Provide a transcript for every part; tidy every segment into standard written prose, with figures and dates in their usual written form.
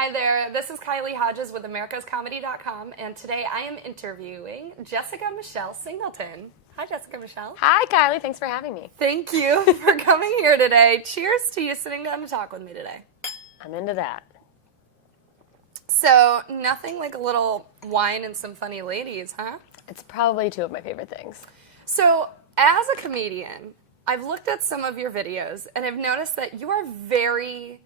Hi there, this is Kylie Hodges with AmericasComedy.com, and today I am interviewing Jessica Michelle Singleton. Hi, Jessica Michelle. Hi, Kylie. Thanks for having me. Thank you for coming here today. Cheers to you sitting down to talk with me today. I'm into that. So, nothing like a little wine and some funny ladies, huh? It's probably two of my favorite things. So, as a comedian, I've looked at some of your videos, and I've noticed that you are very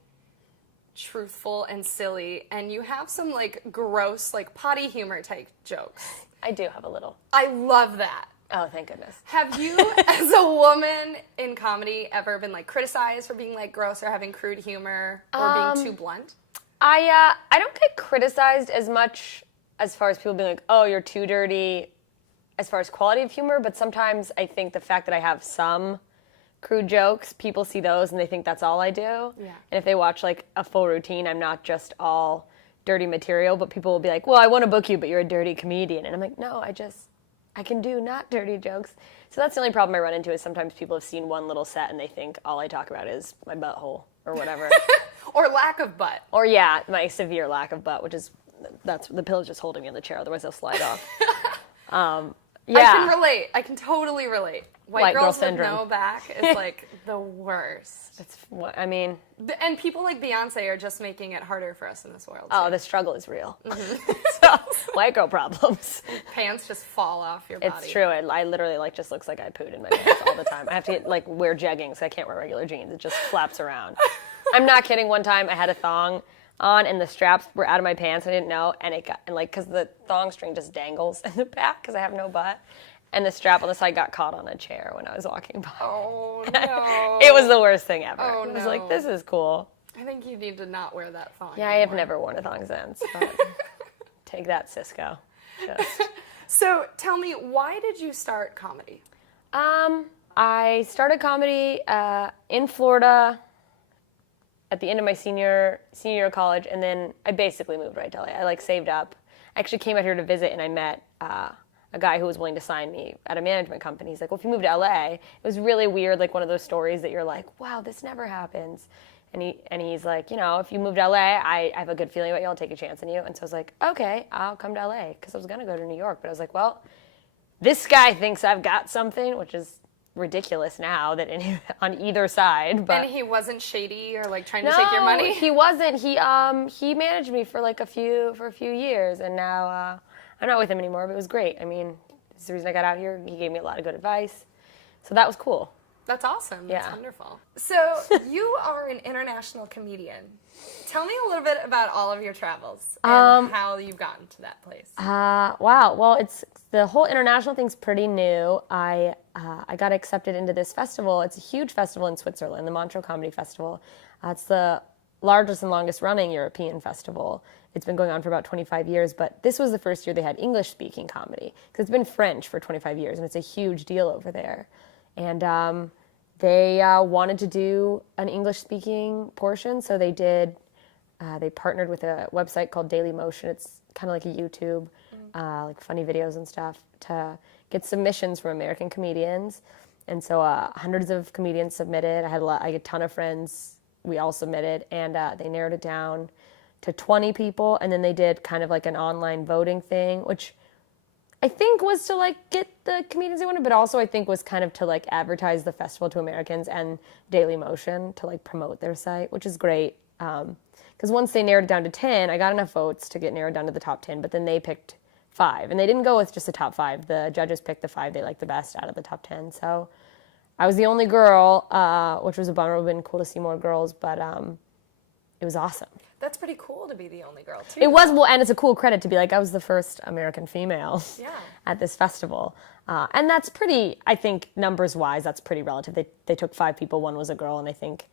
truthful and silly, and you have some like gross, like potty humor type jokes. I do have a little. I love that. Oh, thank goodness. Have you, as a woman in comedy, ever been like criticized for being like gross or having crude humor or being too blunt? I don't get criticized as much as far as people being like, oh, you're too dirty, as far as quality of humor, but sometimes I think the fact that I have some crude jokes, people see those and they think that's all I do. Yeah. And if they watch like a full routine, I'm not just all dirty material, but people will be like, well, I want to book you, but you're a dirty comedian. And I'm like, no, I can do not dirty jokes. So that's the only problem I run into is sometimes people have seen one little set and they think all I talk about is my butthole or whatever. Or lack of butt. Or yeah, my severe lack of butt, which is, that's the pillow's just holding me in the chair, otherwise they'll slide off. Yeah. I can relate. I can totally relate. White girls with syndrome. no back is like the worst. It's what I mean. And people like Beyonce are just making it harder for us in this world. Oh, too. the struggle is real. So, white girl problems. Pants just fall off your body. It's true. I literally like just looks like I pooed in my pants all the time. I have to like wear jeggings. I can't wear regular jeans. It just flaps around. I'm not kidding. One time I had a thong on and the straps were out of my pants. I didn't know, and it got because the thong string just dangles in the back because I have no butt. And the strap on the side got caught on a chair when I was walking by. Oh, no. It was the worst thing ever. Oh, I was no. like, this is cool. I think you need to not wear that thong Yeah, I have never worn a thong since. But take that, Cisco. Just. So tell me, why did you start comedy? I started comedy in Florida at the end of my senior year of college, and then I basically moved right to LA. I saved up. I actually came out here to visit, and I met a guy who was willing to sign me at a management company. He's like, well, if you move to LA, it was really weird, like one of those stories that you're like, wow, this never happens. And he's like, if you move to LA, I have a good feeling about you. I'll take a chance on you. And so I was like, okay, I'll come to LA, because I was going to go to New York. But I was like, well, this guy thinks I've got something, which is ridiculous now that on either side. But and he wasn't shady or like trying to take your money? He wasn't. He managed me for a few years, and now I'm not with him anymore, but it was great. I mean, it's the reason I got out here. He gave me a lot of good advice. So that was cool. That's awesome. That's Yeah. wonderful. So you are an international comedian. Tell me a little bit about all of your travels and how you've gotten to that place. Wow. Well, the whole international thing's pretty new. I got accepted into this festival. It's a huge festival in Switzerland, the Montreux Comedy Festival. It's the largest and longest running European festival. It's been going on for about 25 years, but this was the first year they had English-speaking comedy, because it's been French for 25 years, and it's a huge deal over there. And they wanted to do an English-speaking portion, so they did. They partnered with a website called Daily Motion. It's kind of like a YouTube, like funny videos and stuff, to get submissions from American comedians. And so hundreds of comedians submitted. I had a ton of friends. We all submitted, and they narrowed it down to 20 people, and then they did kind of like an online voting thing, which I think was to get the comedians they wanted, but also I think was kind of to advertise the festival to Americans and Daily Motion to promote their site, which is great. Because once they narrowed it down to 10, I got enough votes to get narrowed down to the top 10, but then they picked 5, and they didn't go with just the top 5. The judges picked the 5 they liked the best out of the top 10. So I was the only girl, which was a bummer. It would have been cool to see more girls, but it was awesome. That's pretty cool to be the only girl, too. It was, well, and it's a cool credit to be I was the first American female at this festival. And that's pretty, I think, numbers-wise, that's pretty relative. They took 5 people, 1 was a girl, and I think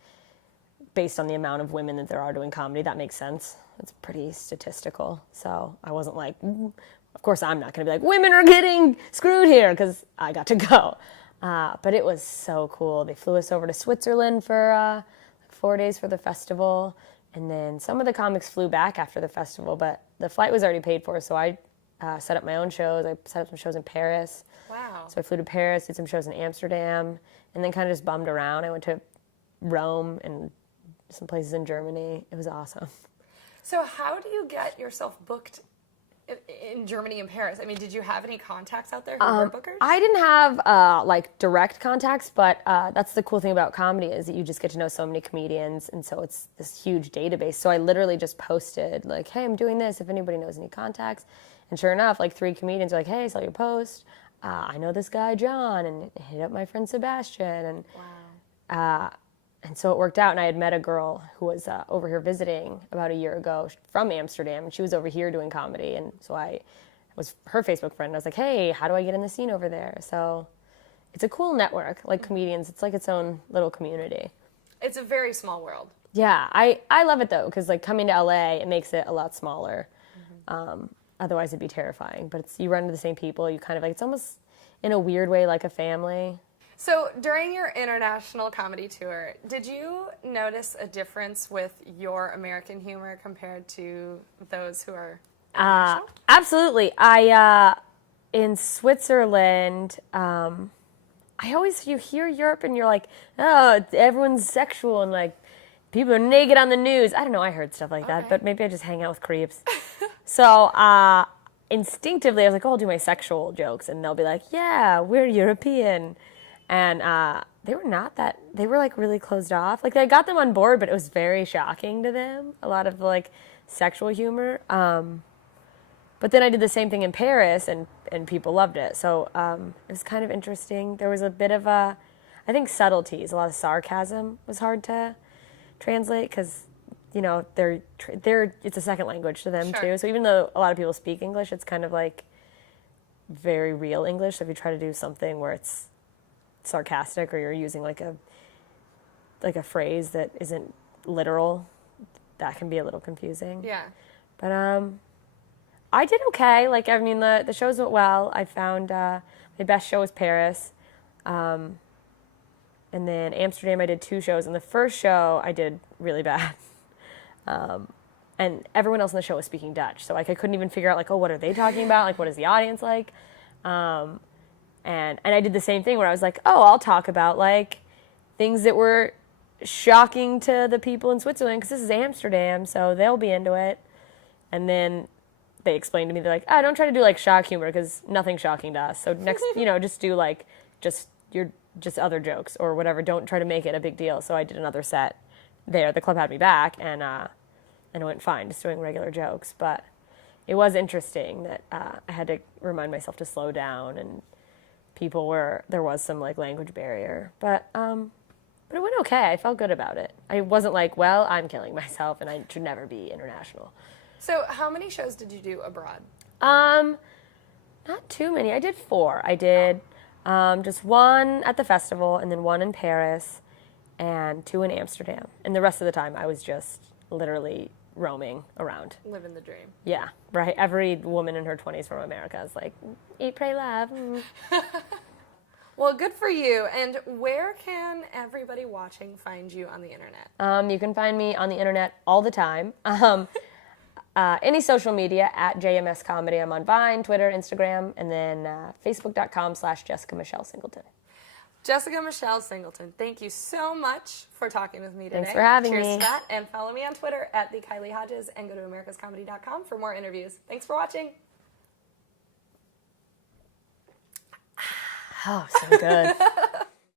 based on the amount of women that there are doing comedy, that makes sense. It's pretty statistical. So I wasn't of course I'm not going to be women are getting screwed here, because I got to go. But it was so cool. They flew us over to Switzerland for 4 days for the festival. And then some of the comics flew back after the festival, but the flight was already paid for, so I set up my own shows. I set up some shows in Paris. Wow. So I flew to Paris, did some shows in Amsterdam, and then kind of just bummed around. I went to Rome and some places in Germany. It was awesome. So how do you get yourself booked in Germany and Paris? I mean, did you have any contacts out there who were bookers? I didn't have like direct contacts, but that's the cool thing about comedy is that you just get to know so many comedians, and so it's this huge database. So I literally just posted like, "Hey, I'm doing this. If anybody knows any contacts," and sure enough, like 3 comedians were like, "Hey, I saw your post. I know this guy John, and hit up my friend Sebastian." And Wow. and so it worked out, and I had met a girl who was over here visiting about a year ago from Amsterdam, and she was over here doing comedy, and so I was her Facebook friend. I was like, hey, how do I get in the scene over there? So it's a cool network, like comedians. It's like its own little community. It's a very small world. Yeah, I love it, though, because like coming to LA, it makes it a lot smaller. Otherwise, it'd be terrifying. But you run into the same people. You kind of like, it's almost in a weird way like a family. So during your international comedy tour, did you notice a difference with your American humor compared to those who are international? Absolutely. In Switzerland, you hear Europe and you're like, oh, everyone's sexual and like people are naked on the news. I don't know, I heard stuff like that, but maybe I just hang out with creeps. So instinctively, I was like, oh, I'll do my sexual jokes, and they'll be like, yeah, we're European. And they were not that, they were like really closed off. Like I got them on board, but it was very shocking to them, a lot of the like sexual humor. But then I did the same thing in Paris, and people loved it. So it was kind of interesting. There was a bit of I think subtleties, a lot of sarcasm was hard to translate because, you know, it's a second language to them too. So even though a lot of people speak English, it's kind of like very real English. So if you try to do something where it's sarcastic or you're using like a phrase that isn't literal, that can be a little confusing. Yeah. But I did okay. Like, I mean, the shows went well. I found my best show was Paris. And then Amsterdam, I did 2 shows. And the first show, I did really bad. And everyone else in the show was speaking Dutch. So, like, I couldn't even figure out, like, oh, what are they talking about? Like, what is the audience like? And I did the same thing where I was like, oh, I'll talk about, like, things that were shocking to the people in Switzerland because this is Amsterdam, so they'll be into it. And then they explained to me, they're like, don't try to do, like, shock humor because nothing's shocking to us. So next, just do, like, just other jokes or whatever. Don't try to make it a big deal. So I did another set there. The club had me back, and it went fine, just doing regular jokes. But it was interesting that I had to remind myself to slow down, and there was some, like, language barrier. But it went okay. I felt good about it. I wasn't like, well, I'm killing myself and I should never be international. So how many shows did you do abroad? Not too many. I did 4. I did just 1 at the festival, and then 1 in Paris, and 2 in Amsterdam. And the rest of the time, I was just literally roaming around. Living the dream. Yeah, right. Every woman in her 20s from America is like, eat, pray, love. Well, good for you. And where can everybody watching find you on the internet? You can find me on the internet all the time. Any social media at AmericasComedy. I'm on Vine, Twitter, Instagram, and then Facebook.com/Jessica Michelle Singleton. Jessica Michelle Singleton, thank you so much for talking with me today. Thanks for having me. Cheers to that, and follow me on Twitter at the Kylie Hodges, and go to AmericasComedy.com for more interviews. Thanks for watching. Oh, so good.